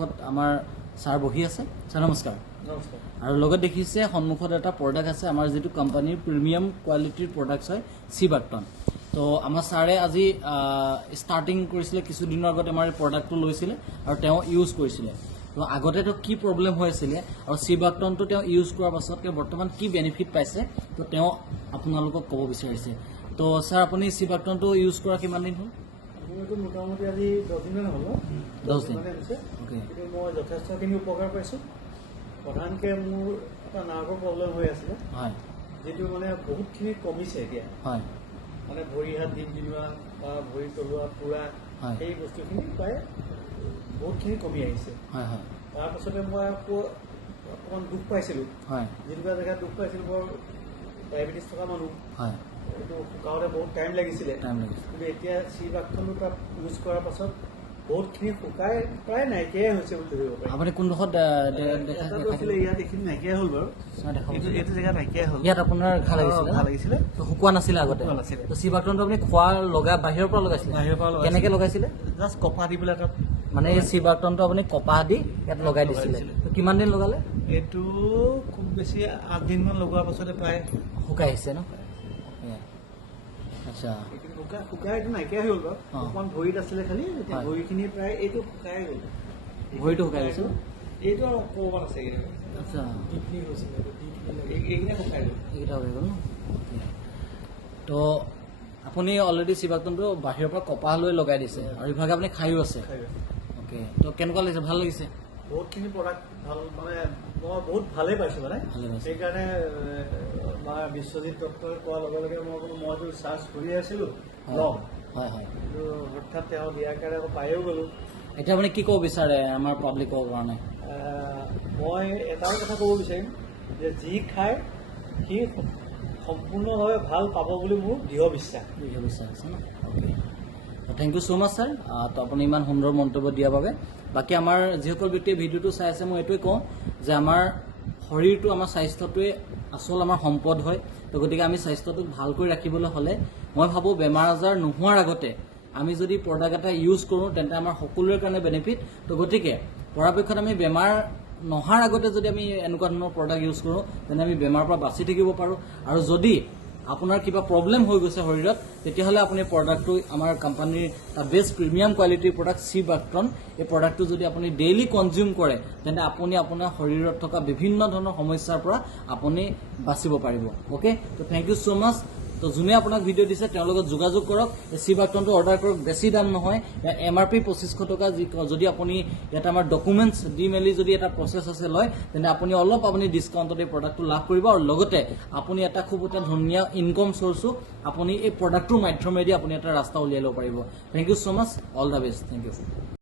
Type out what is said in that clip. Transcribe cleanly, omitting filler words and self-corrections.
সন্মুখত আমাৰ ছাৰ বহি আছে। ছাৰ নমস্কাৰ। নমস্কাৰ। আৰু লগত দেখিছে সন্মুখত এটা প্ৰডাক্ট আছে আমাৰ যেটো কোম্পানীৰ প্ৰিমিয়াম কোৱালিটিৰ প্ৰডাক্টছ হয় সিবাক্টন। তো আমাৰ ছাৰে আজি ষ্টাৰ্টিং কৰিছিলে কিছুদিনৰ আগতে আমাৰ এই প্ৰডাক্টটো লৈছিলে আৰু তেওঁ ইউজ কৰিছিলে। তো আগতেতো কি প্ৰব্লেম হৈ আছিলে আৰু সিবাক্টনটো তেওঁ ইউজ কৰাৰ পাছত বৰ্তমান কি বেনিফিট পাইছে তো তেওঁ আপোনালোকক ক'ব বিচাৰিছে। তো ছাৰ আপুনি সিবাক্টনটো ইউজ কৰা কিমান দিন হ'ল? মোৰটো মোটামুটি আজি 10 দিন হ'ল। 10 দিন হৈছে। ওকে। কিন্তু মই যথেষ্টখিনি উপকাৰ পাইছোঁ। প্ৰধানকৈ মোৰ এটা নাৰ্ভৰ প্ৰব্লেম হৈ আছিলে, হয়, যিটো মানে বহুতখিনি কমিছে এতিয়া। হয়, মানে ভৰি হাত দিনদিনোৱা বা ভৰি তলোৱা পুৰা হয়, সেই বস্তুখিনি প্ৰায় বহুতখিনি কমি আহিছে। হয়, হয়, তাৰপাছতে মই আকৌ অকণমান দুখ পাইছিলোঁ। হয়, যিটুকুৰা জেগাত দুখ পাইছিলোঁ, বৰ ডায়েবেটিছ থকা মানুহ, হয়, এইটো শুকাওঁতে বহুত টাইম লাগিছিলে। কিন্তু এতিয়া সিবাক্টনটো তাত ইউজ কৰাৰ পাছত বহুতখিনি শুকাই প্ৰায় নাইকিয়াই হৈছে বুলি ধৰিব পাৰি। আপুনি কোনডোখৰত দেখাইছিলে ইয়াত এইখিনি নাইকিয়াই হ'ল বাৰু। এইটো জেগা নাইকিয়াই হ'ল। ইয়াত আপোনাৰ ঘা লাগিছিলে? ঘা লাগিছিলে। তো শুকোৱা নাছিলে আগতে? নাছিলে। তো সিবাক্টনটো আপুনি খোৱা লগা বাহিৰৰ পৰা লগাইছিলে? বাহিৰৰ পৰা লগাইছিলে। কেনেকৈ লগাইছিলে? জাষ্ট কপাহ দি পেলাই তাত মানে এই সিবাক্টনটো আপুনি কপাহ দি ইয়াত লগাই দিছিলে? তো কিমান দিন লগালে? এইটো খুব বেছি 8 দিনমান লগোৱাৰ পাছতে প্ৰায় শুকাই আহিছে ন? আচ্ছা, শুকাই এইটো নাইকিয়া হৈ গ'ল বাৰু। অকণমান ভৰিত আছিলে খালি, এতিয়া ভৰিখিনি প্ৰায় এইটো শুকাই গ'ল। ভৰিটো শুকাই গৈছে? এইটো আৰু ক'ৰবাত আছে। আচ্ছা, এইকেইটা শুকাই গ'ল। এইকেইটা হৈ গ'ল ন? তো আপুনি অলৰেডি সিবাক্টনটো বাহিৰৰ পৰা কপাহ লৈ লগাই দিছে আৰু ইভাগে আপুনি খায়ো আছে? অ'কে। তো কেনেকুৱা লাগিছে? ভাল লাগিছে? বহুতখিনি প্ৰডাক্ট ভাল, মানে মই বহুত ভালেই পাইছোঁ মানে। সেইকাৰণে আমাৰ বিশ্বজিৎ ডক্টৰে কোৱাৰ লগে লগে মইতো চাৰ্জ কৰি আছিলোঁ লম। হয়, হয়। কিন্তু হঠাৎ তেওঁ দিয়াৰ কাৰণে আকৌ পায়ো গ'লোঁ। এতিয়া আপুনি কি ক'ব বিচাৰে আমাৰ পাব্লিকৰ কাৰণে? মই এটাও কথা ক'ব বিচাৰিম যে যি খায় সি সম্পূৰ্ণভাৱে ভাল পাব বুলি মোৰ দৃঢ় বিশ্বাস আছে ন? Okay. Thank you so' much sir. তো আপুনি ইমান সুন্দৰ মন্তব্য দিয়াৰ বাবে। বাকী আমাৰ যিসকল ব্যক্তিয়ে ভিডিঅ'টো চাই আছে মই এইটোৱে কওঁ যে আমাৰ শৰীৰটো, আমাৰ স্বাস্থ্যটোৱে আচল আমাৰ সম্পদ হয়। তো গতিকে আমি স্বাস্থ্যটোক ভালকৈ ৰাখিবলৈ হ'লে মই ভাবোঁ বেমাৰ আজাৰ নোহোৱাৰ আগতে আমি যদি প্ৰডাক্ট এটা ইউজ কৰোঁ তেন্তে আমাৰ সকলোৰে কাৰণে বেনিফিট। তো গতিকে পৰাপক্ষত আমি বেমাৰ নহাৰ আগতে যদি আমি এনেকুৱা ধৰণৰ প্ৰডাক্ট ইউজ কৰোঁ তেন্তে আমি বেমাৰৰ পৰা বাচি থাকিব পাৰোঁ। আৰু যদি আপোনাৰ কিবা প্ৰব্লেম হৈ গৈছে শৰীৰত তেতিয়াহ'লে আপুনি প্ৰডাক্টটো আমাৰ কোম্পানীৰ বেষ্ট প্ৰিমিয়াম কোৱালিটিৰ প্ৰডাক্ট সিবাক্টন, এই প্ৰডাক্টটো যদি আপুনি ডেইলি কনজিউম কৰে তেন্তে আপুনি আপোনাৰ শৰীৰত থকা বিভিন্ন ধৰণৰ সমস্যাৰ পৰা আপুনি বাচিব পাৰিব। অ'কে। তো থেংক ইউ ছ' মাছ। তো যোনে আপোনাক ভিডিঅ' দিছে তেওঁৰ লগত যোগাযোগ কৰক, এই সিবাক্টনটো অৰ্ডাৰ কৰক। বেছি দাম নহয়, MRP 2500 টকা। যদি আপুনি ইয়াত আমাৰ ডকুমেণ্টছ দি মেলি যদি এটা প্ৰচেছ আছে লয় তেন্তে আপুনি অলপ ডিছকাউণ্টত এই প্ৰডাক্টটো লাভ কৰিব আৰু লগতে আপুনি এটা খুব এটা ধুনীয়া ইনকম চ'ৰ্চো আপুনি এই প্ৰডাক্টটোৰ মাধ্যমেদি আপুনি এটা ৰাস্তা উলিয়াই ল'ব পাৰিব। Thank you so' much. All the best. Thank U.